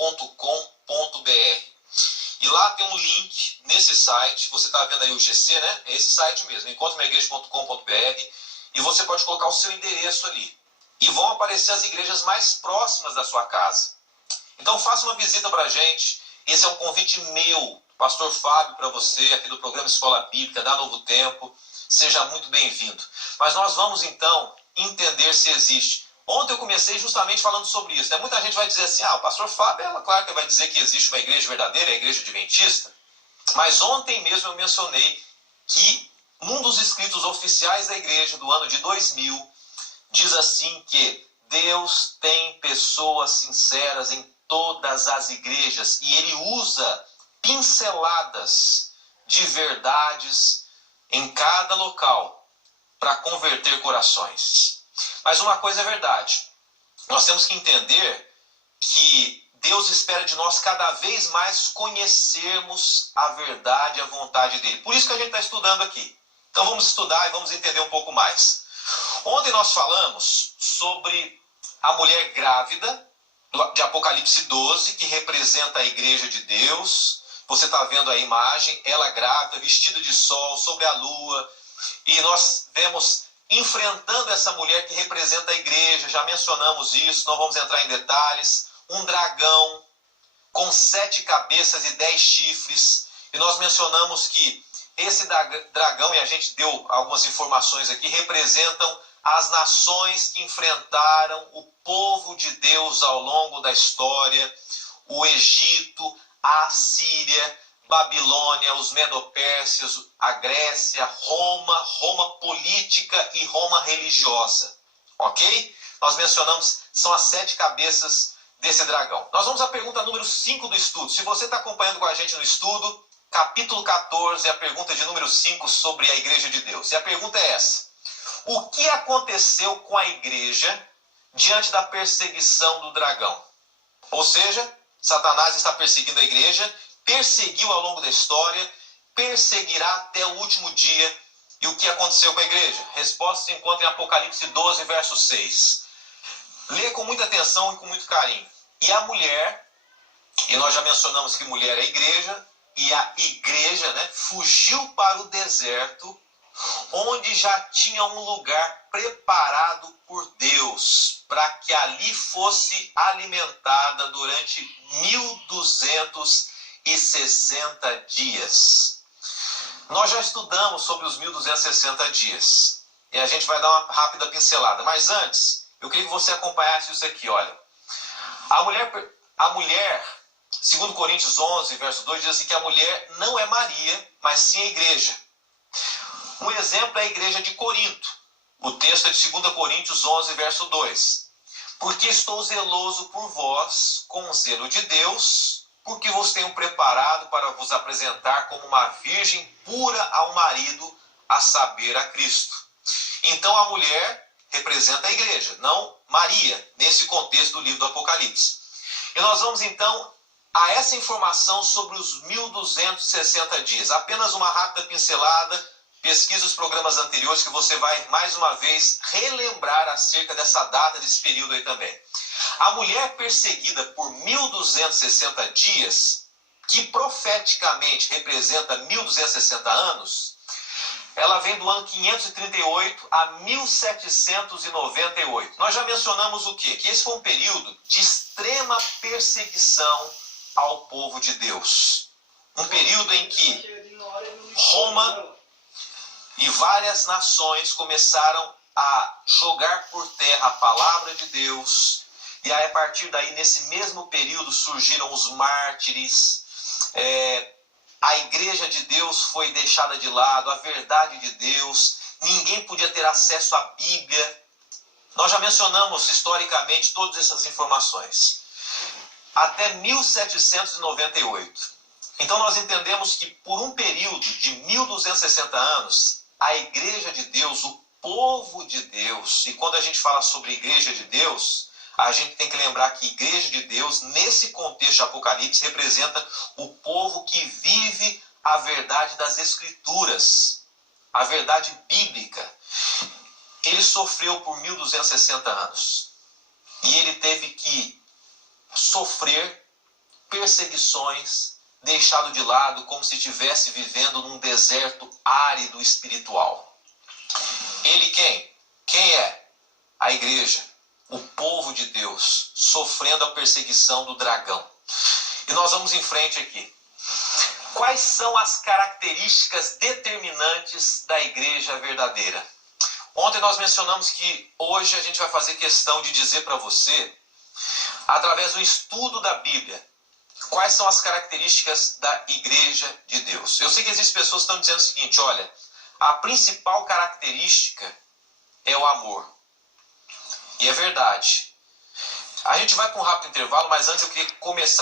encontremaigreja.com.br. E lá tem um link nesse site, você está vendo aí o GC, né? É esse site mesmo, encontremaigreja.com.br, e você pode colocar o seu endereço ali. E vão aparecer as igrejas mais próximas da sua casa. Então faça uma visita para a gente. Esse é um convite meu, pastor Fábio, para você, aqui do programa Escola Bíblica, da Novo Tempo. Seja muito bem-vindo. Mas nós vamos então entender se existe. Ontem eu comecei justamente falando sobre isso, né? Muita gente vai dizer assim, o pastor Fábio, claro que vai dizer que existe uma igreja verdadeira, a igreja adventista. Mas ontem mesmo eu mencionei que num dos escritos oficiais da igreja do ano de 2000, diz assim que Deus tem pessoas sinceras em todas as igrejas e Ele usa pinceladas de verdades em cada local para converter corações. Mas uma coisa é verdade, nós temos que entender que Deus espera de nós cada vez mais conhecermos a verdade e a vontade dEle. Por isso que a gente está estudando aqui. Então vamos estudar e vamos entender um pouco mais. Ontem nós falamos sobre a mulher grávida de Apocalipse 12, que representa a igreja de Deus. Você está vendo a imagem, ela grávida, vestida de sol, sobre a lua. E nós vemos enfrentando essa mulher que representa a igreja, já mencionamos isso, não vamos entrar em detalhes. Um dragão com 7 cabeças e 10 chifres. E nós mencionamos que esse dragão, e a gente deu algumas informações aqui, representam as nações que enfrentaram o povo de Deus ao longo da história. O Egito, a Assíria, Babilônia, os Medo-Pérsias, a Grécia, Roma política e Roma religiosa. Ok? Nós mencionamos, são as 7 cabeças desse dragão. Nós vamos à pergunta número 5 do estudo. Se você está acompanhando com a gente no estudo, capítulo 14, a pergunta de número 5 sobre a igreja de Deus. E a pergunta é essa: o que aconteceu com a igreja diante da perseguição do dragão? Ou seja, Satanás está perseguindo a igreja, perseguiu ao longo da história, perseguirá até o último dia. E o que aconteceu com a igreja? Resposta se encontra em Apocalipse 12, verso 6. Lê com muita atenção e com muito carinho. E a mulher, e nós já mencionamos que mulher é a igreja, e a igreja, fugiu para o deserto, onde já tinha um lugar preparado por Deus, para que ali fosse alimentada durante 1260 dias. Nós já estudamos sobre os 1260 dias, e a gente vai dar uma rápida pincelada. Mas antes, eu queria que você acompanhasse isso aqui, olha. A mulher, segundo Coríntios 11, verso 2, diz assim que a mulher não é Maria, mas sim a igreja. Um exemplo é a igreja de Corinto. O texto é de 2 Coríntios 11, verso 2. Porque estou zeloso por vós, com o zelo de Deus, porque vos tenho preparado para vos apresentar como uma virgem pura ao marido, a saber, a Cristo. Então a mulher representa a igreja, não Maria, nesse contexto do livro do Apocalipse. E nós vamos então a essa informação sobre os 1260 dias. Apenas uma rápida pincelada. Pesquisa os programas anteriores que você vai mais uma vez relembrar acerca dessa data, desse período aí também. A mulher perseguida por 1260 dias, que profeticamente representa 1260 anos, ela vem do ano 538 a 1798. Nós já mencionamos o quê? Que esse foi um período de extrema perseguição ao povo de Deus. Um período em que Roma e várias nações começaram a jogar por terra a palavra de Deus. E aí, a partir daí, nesse mesmo período, surgiram os mártires. A igreja de Deus foi deixada de lado, a verdade de Deus. Ninguém podia ter acesso à Bíblia. Nós já mencionamos historicamente todas essas informações. Até 1798. Então nós entendemos que por um período de 1260 anos, a igreja de Deus, o povo de Deus, e quando a gente fala sobre igreja de Deus, a gente tem que lembrar que igreja de Deus, nesse contexto de Apocalipse, representa o povo que vive a verdade das Escrituras, a verdade bíblica. Ele sofreu por 1260 anos. E ele teve que sofrer perseguições, deixado de lado como se estivesse vivendo num deserto árido espiritual. Ele quem? Quem é? A igreja, o povo de Deus, sofrendo a perseguição do dragão. E nós vamos em frente aqui. Quais são as características determinantes da igreja verdadeira? Ontem nós mencionamos que hoje a gente vai fazer questão de dizer para você, através do estudo da Bíblia, quais são as características da igreja de Deus. Eu sei que existem pessoas que estão dizendo o seguinte, olha, a principal característica é o amor. E é verdade. A gente vai para um rápido intervalo, mas antes eu queria começar